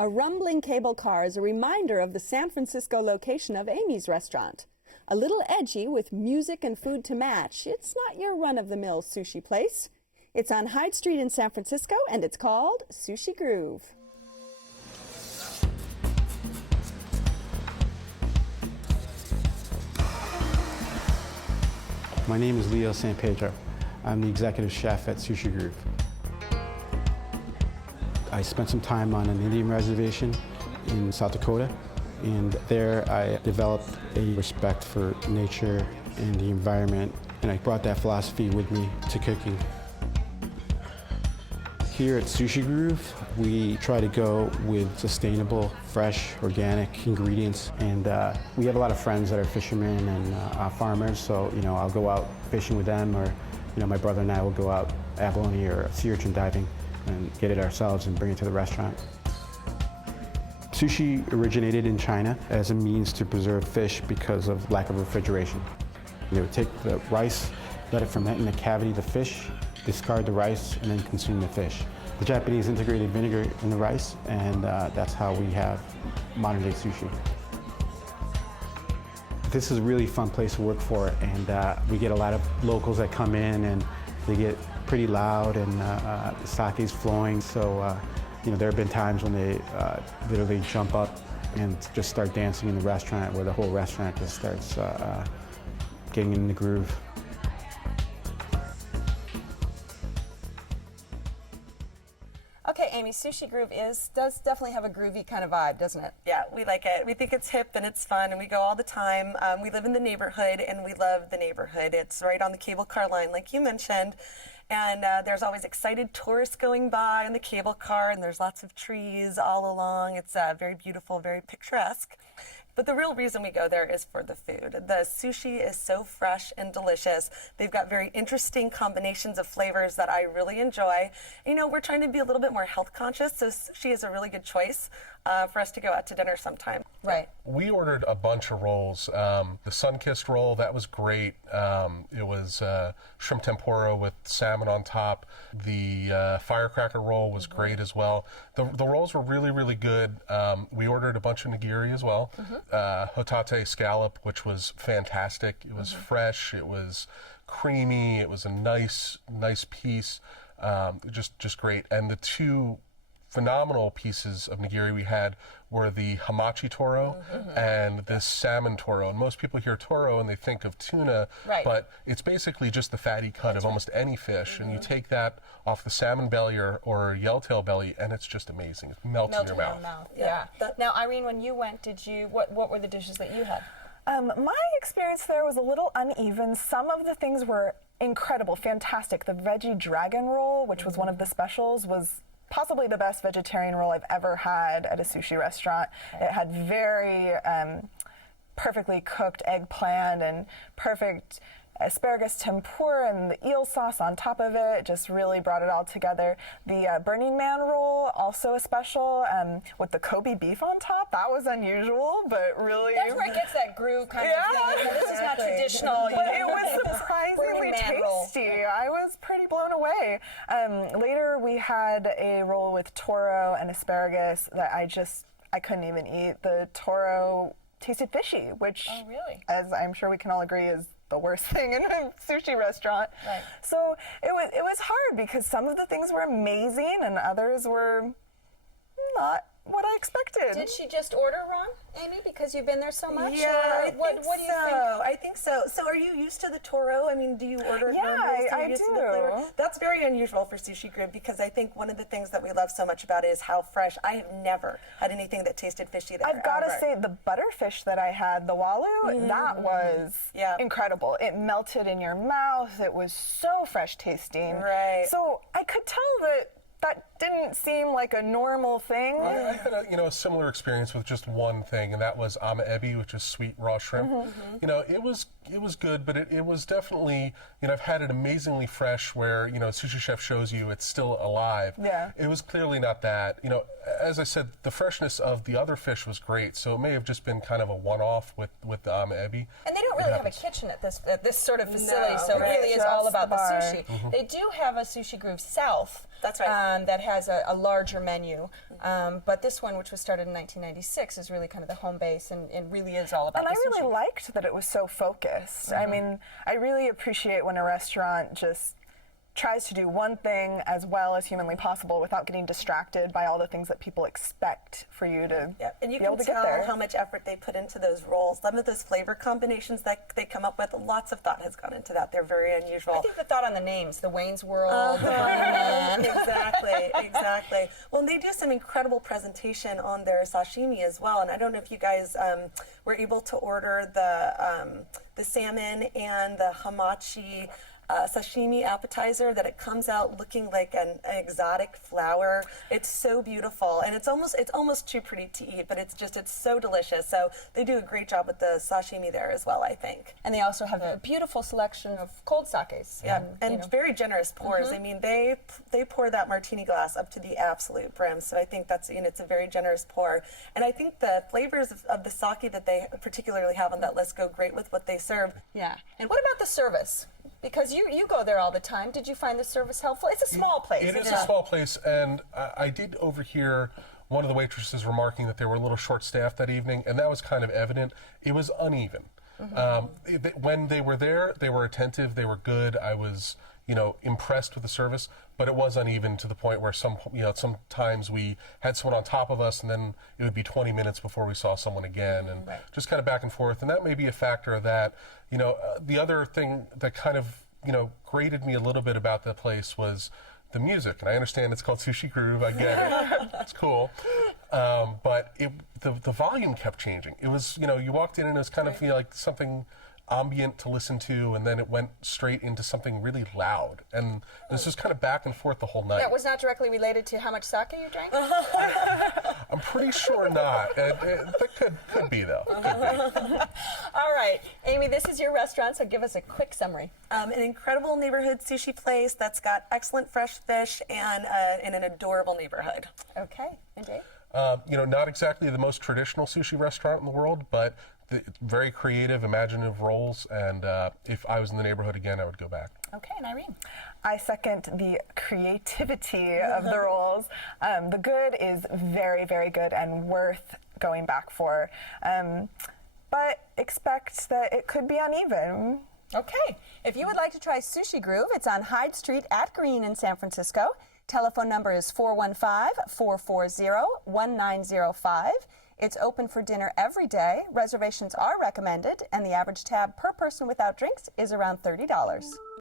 A rumbling cable car is a reminder of the San Francisco location of Amy's restaurant. A little edgy with music and food to match, it's not your run-of-the-mill sushi place. It's on Hyde Street in San Francisco, and it's called Sushi Groove. My name is Leo San Pedro. I'm the executive chef at Sushi Groove. I spent some time on an Indian reservation in South Dakota, and there I developed a respect for nature and the environment, and I brought that philosophy with me to cooking. Here at Sushi Groove, we try to go with sustainable, fresh, organic ingredients, and we have a lot of friends that are fishermen and farmers, so I'll go out fishing with them, or my brother and I will go out abalone or sea urchin diving and get it ourselves and bring it to the restaurant. Sushi originated in China as a means to preserve fish because of lack of refrigeration. They would take the rice, let it ferment in the cavity of the fish, discard the rice, and then consume the fish. The Japanese integrated vinegar in the rice, and that's how we have modern-day sushi. This is a really fun place to work for, and we get a lot of locals that come in, and they get pretty loud, and the sake's flowing. So, there have been times when they literally jump up and just start dancing in the restaurant, where the whole restaurant just starts getting in the groove. Okay, Amy, Sushi Groove does definitely have a groovy kind of vibe, doesn't it? Yeah, we like it. We think it's hip and it's fun, and we go all the time. We live in the neighborhood, and we love the neighborhood. It's right on the cable car line, like you mentioned, and there's always excited tourists going by in the cable car, and there's lots of trees all along. It's very beautiful, very picturesque. But the real reason we go there is for the food. The sushi is so fresh and delicious. They've got very interesting combinations of flavors that I really enjoy. We're trying to be a little bit more health conscious, so sushi is a really good choice for us to go out to dinner sometime. Right. We ordered a bunch of rolls. The sun-kissed roll, that was great. It was shrimp tempura with salmon on top. The firecracker roll was great as well. The rolls were really, really good. We ordered a bunch of nigiri as well. Hotate scallop, which was fantastic. It was fresh, it was creamy, it was a nice piece. Just great. And the two phenomenal pieces of nigiri we had were the hamachi toro and this salmon toro. And most people hear toro and they think of tuna, but it's basically just the fatty cut of almost any fish. And you take that off the salmon belly or yellowtail belly, and it's just amazing. It melts in your mouth. Yeah. Now, Irene, when you went, what were the dishes that you had? My experience there was a little uneven. Some of the things were incredible, fantastic. The veggie dragon roll, which was one of the specials, was possibly the best vegetarian roll I've ever had at a sushi restaurant. It had very perfectly cooked eggplant and perfect asparagus tempura and the eel sauce on top of it. Just really brought it all together. The Burning Man roll, also a special, with the Kobe beef on top. That was unusual, but really... That's where it gets that groove kind of thing. This is not traditional. But it was surprisingly tasty. I was pretty blown away. Later, we had a roll with toro and asparagus that I couldn't even eat. The toro tasted fishy, which, as I'm sure we can all agree, is the worst thing in a sushi restaurant. Right. So it was hard because some of the things were amazing and others were not what I expected. Did she just order wrong, Amy, because you've been there so much? Yeah, what do you think? I think so. So are you used to the toro? I mean, do you order Yeah, I do. To the flavor? That's very unusual for Sushi Groove because I think one of the things that we love so much about it is how fresh. I have never had anything that tasted fishy there. I've got to say, the butterfish that I had, the walu, that was incredible. It melted in your mouth. It was so fresh tasting. Right. So I could tell that didn't seem like a normal thing. I had a similar experience with just one thing, and that was ama ebi, which is sweet raw shrimp. It was good, but it was definitely, I've had it amazingly fresh where, a sushi chef shows you it's still alive. Yeah. It was clearly not that. As I said, the freshness of the other fish was great, so it may have just been kind of a one-off with the ama ebi. And they don't really have a kitchen at this sort of facility, No, so it right. really is all Just about the the bar. sushi. They do have a Sushi Groove South. That's right. That has a larger menu, but this one, which was started in 1996, is really kind of the home base, and it really is all about And the I sushi. really liked that it was so focused. I mean, I really appreciate when a restaurant just tries to do one thing as well as humanly possible without getting distracted by all the things that people expect for you to Yeah, and you be able can to get tell there. how much effort they put into those rolls. Some of those flavor combinations that they come up with, lots of thought has gone into that. They're very unusual. I think the thought on the names, the Wayne's World, the Bunny Man. Exactly. Well, and they do some incredible presentation on their sashimi as well. And I don't know if you guys were able to order the salmon and the hamachi sashimi appetizer, that it comes out looking like an exotic flower. It's so beautiful, and it's almost too pretty to eat, but it's so delicious. So they do a great job with the sashimi there as well, I think. And they also have a beautiful selection of cold sakes. Yeah, and you know. very generous pours. I mean, they pour that martini glass up to the absolute brim. So I think that's, it's a very generous pour. And I think the flavors of the sake that they particularly have on that list go great with what they serve. Yeah. And what about the service? Because you go there all the time. Did you find the service helpful? It's a small place. It is isn't a small place, and I did overhear one of the waitresses remarking that they were a little short-staffed that evening, and that was kind of evident. It was uneven. When they were there, they were attentive, they were good. I was, impressed with the service, but it was uneven to the point where sometimes we had someone on top of us, and then it would be 20 minutes before we saw someone again, and just kind of back and forth. And that may be a factor of that. The other thing that kind of, grated me a little bit about the place was the music. And I understand it's called Sushi Groove. I get it. It's cool. But the volume kept changing. It was, you walked in and it was kind of like something ambient to listen to, and then it went straight into something really loud. And this was kind of back and forth the whole night. That was not directly related to how much sake you drank? I'm pretty sure not. That could be, though. Could be. All right. Amy, this is your restaurant, so give us a quick summary. An incredible neighborhood sushi place that's got excellent fresh fish and in an adorable neighborhood. Okay. And Dave? Not exactly the most traditional sushi restaurant in the world, but very creative, imaginative rolls. And if I was in the neighborhood again, I would go back. Okay. And Irene? I second the creativity of the rolls. The good is very, very good and worth going back for. But expect that it could be uneven. Okay. If you would like to try Sushi Groove, it's on Hyde Street at Green in San Francisco. Telephone number is 415-440-1905. It's open for dinner every day. Reservations are recommended, and the average tab per person without drinks is around $30.